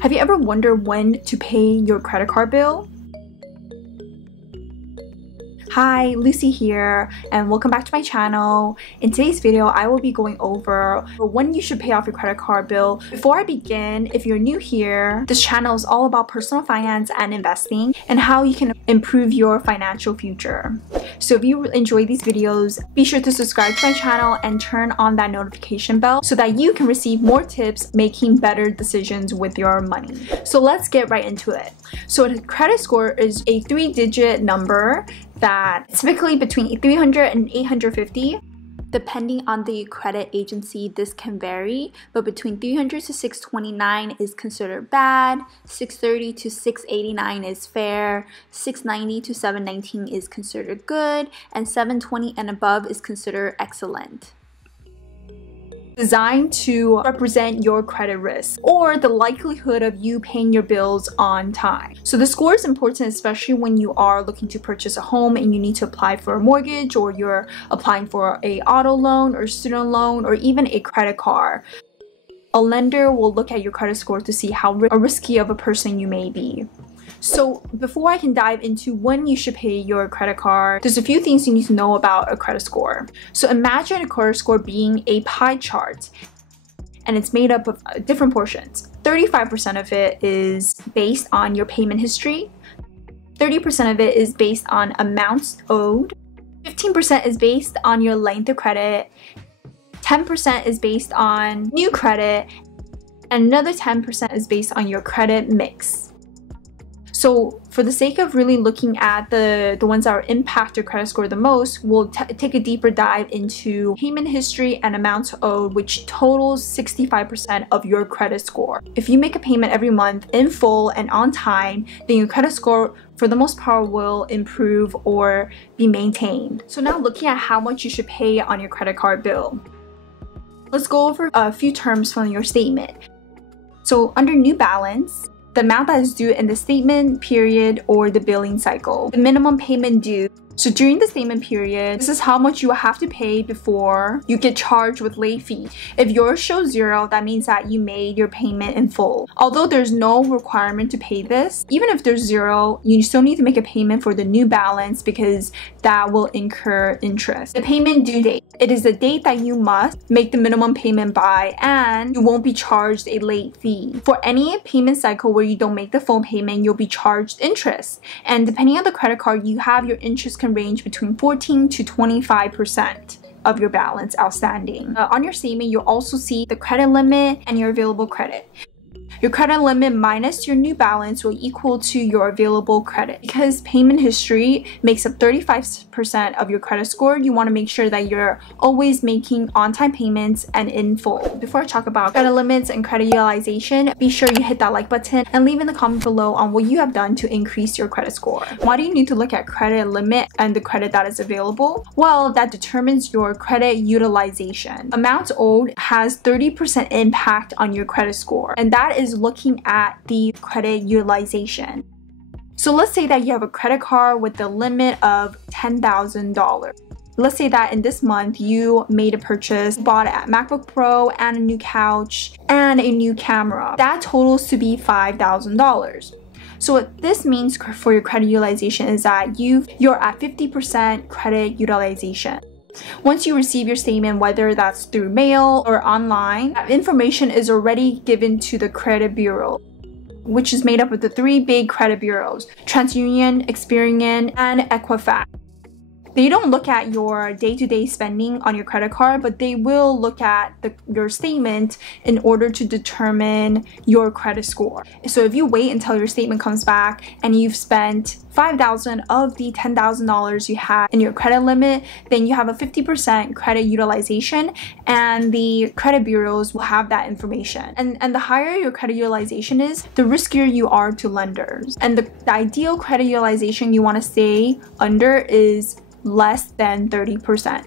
Have you ever wondered when to pay your credit card bill? Hi, Lucy here, and welcome back to my channel. In today's video, I will be going over when you should pay off your credit card bill. Before I begin, if you're new here, this channel is all about personal finance and investing and how you can improve your financial future. So if you enjoy these videos, be sure to subscribe to my channel and turn on that notification bell so that you can receive more tips making better decisions with your money. So let's get right into it. So a credit score is a 3-digit number that typically between 300 and 850. Depending on the credit agency, this can vary, but between 300 to 629 is considered bad, 630 to 689 is fair, 690 to 719 is considered good, and 720 and above is considered excellent. Designed to represent your credit risk or the likelihood of you paying your bills on time. So the score is important, especially when you are looking to purchase a home and you need to apply for a mortgage, or you're applying for an auto loan or student loan or even a credit card. A lender will look at your credit score to see how risky of a person you may be. So before I can dive into when you should pay your credit card, there's a few things you need to know about a credit score. So imagine a credit score being a pie chart, and it's made up of different portions. 35% of it is based on your payment history. 30% of it is based on amounts owed. 15% is based on your length of credit. 10% is based on new credit. And another 10% is based on your credit mix. So for the sake of really looking at the ones that impact your credit score the most, we'll take a deeper dive into payment history and amounts owed, which totals 65% of your credit score. If you make a payment every month in full and on time, then your credit score for the most part will improve or be maintained. So now looking at how much you should pay on your credit card bill. Let's go over a few terms from your statement. So under new balance, the amount that is due in the statement period or the billing cycle. The minimum payment due. So during the statement period, this is how much you will have to pay before you get charged with late fee. If yours shows 0, that means that you made your payment in full. Although there's no requirement to pay this, even if there's 0, you still need to make a payment for the new balance because that will incur interest. The payment due date. It is the date that you must make the minimum payment by, and you won't be charged a late fee. For any payment cycle where you don't make the full payment, you'll be charged interest. And depending on the credit card you have, your interest can range between 14 to 25% of your balance outstanding. On your statement, you'll also see the credit limit and your available credit. Your credit limit minus your new balance will equal to your available credit. Because payment history makes up 35% of your credit score, you want to make sure that you're always making on-time payments and in full. Before I talk about credit limits and credit utilization, be sure you hit that like button and leave in the comment below on what you have done to increase your credit score. Why do you need to look at credit limit and the credit that is available? Well, that determines your credit utilization. Amounts owed has 30% impact on your credit score, and that is looking at the credit utilization. So let's say that you have a credit card with the limit of $10,000. Let's say that in this month you made a purchase, bought a MacBook Pro and a new couch and a new camera. That totals to be $5,000. So what this means for your credit utilization is that you're at 50% credit utilization. Once you receive your statement, whether that's through mail or online, that information is already given to the credit bureau, which is made up of the 3 big credit bureaus: TransUnion, Experian, and Equifax. They don't look at your day-to-day spending on your credit card, but they will look at your statement in order to determine your credit score. So if you wait until your statement comes back and you've spent $5,000 of the $10,000 you have in your credit limit, then you have a 50% credit utilization, and the credit bureaus will have that information. And the higher your credit utilization is, the riskier you are to lenders. And the ideal credit utilization you want to stay under is less than 30%.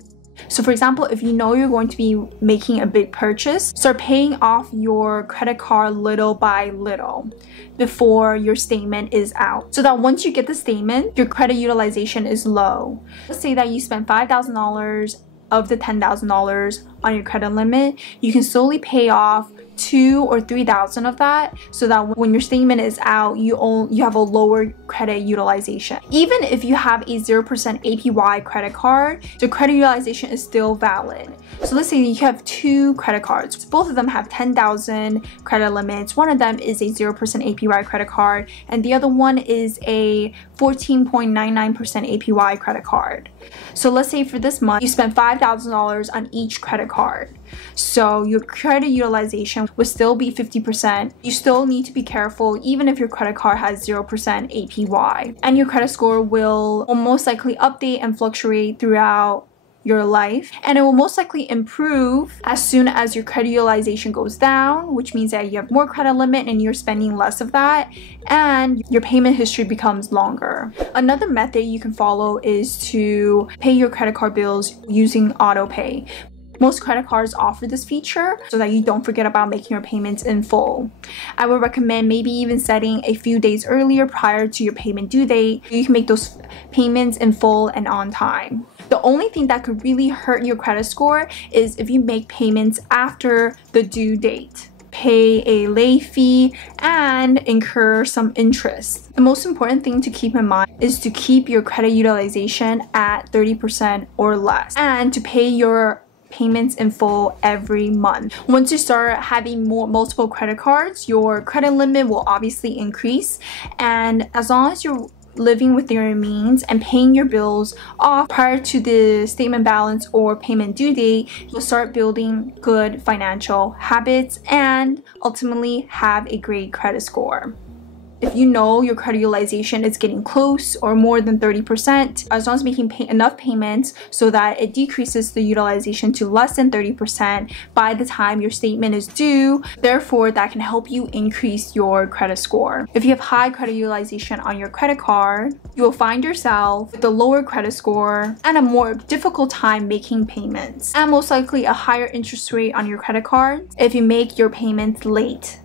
So for example, if you know you're going to be making a big purchase, start paying off your credit card little by little before your statement is out, so that once you get the statement, your credit utilization is low. Let's say that you spent $5,000 of the $10,000 on your credit limit. You can slowly pay off 2,000 or 3,000 of that, so that when your statement is out, you have a lower credit utilization. Even if you have a 0% APY credit card, the credit utilization is still valid. So let's say you have 2 credit cards. Both of them have 10,000 credit limits. One of them is a 0% APY credit card, and the other one is a 14.99% APY credit card. So let's say for this month, you spent $5,000 on each credit card. So your credit utilization would still be 50%. You still need to be careful even if your credit card has 0% APY. And your credit score will most likely update and fluctuate throughout your life, and it will most likely improve as soon as your credit utilization goes down, which means that you have more credit limit and you're spending less of that, and your payment history becomes longer. Another method you can follow is to pay your credit card bills using auto pay. Most credit cards offer this feature so that you don't forget about making your payments in full. I would recommend maybe even setting a few days earlier prior to your payment due date. You can make those payments in full and on time. The only thing that could really hurt your credit score is if you make payments after the due date, pay a late fee, and incur some interest. The most important thing to keep in mind is to keep your credit utilization at 30% or less, and to pay your payments in full every month. Once you start having multiple credit cards, your credit limit will obviously increase, and as long as you're living within your means and paying your bills off prior to the statement balance or payment due date, you'll start building good financial habits and ultimately have a great credit score. If you know your credit utilization is getting close or more than 30%, as long as making enough payments so that it decreases the utilization to less than 30% by the time your statement is due, therefore that can help you increase your credit score. If you have high credit utilization on your credit card, you will find yourself with a lower credit score and a more difficult time making payments, and most likely a higher interest rate on your credit card if you make your payments late.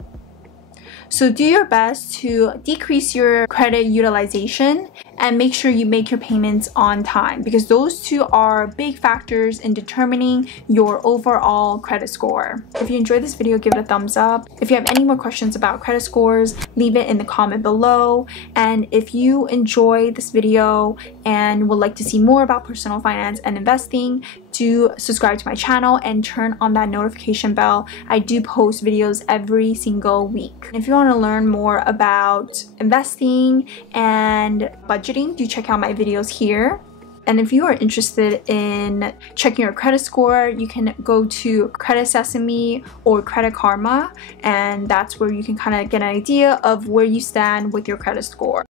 So do your best to decrease your credit utilization and make sure you make your payments on time, because those two are big factors in determining your overall credit score. If you enjoyed this video, give it a thumbs up. If you have any more questions about credit scores, leave it in the comment below. And if you enjoy this video and would like to see more about personal finance and investing, do subscribe to my channel and turn on that notification bell. I do post videos every single week. If you want to learn more about investing and budgeting, do check out my videos here. And if you are interested in checking your credit score, you can go to Credit Sesame or Credit Karma, and that's where you can kind of get an idea of where you stand with your credit score.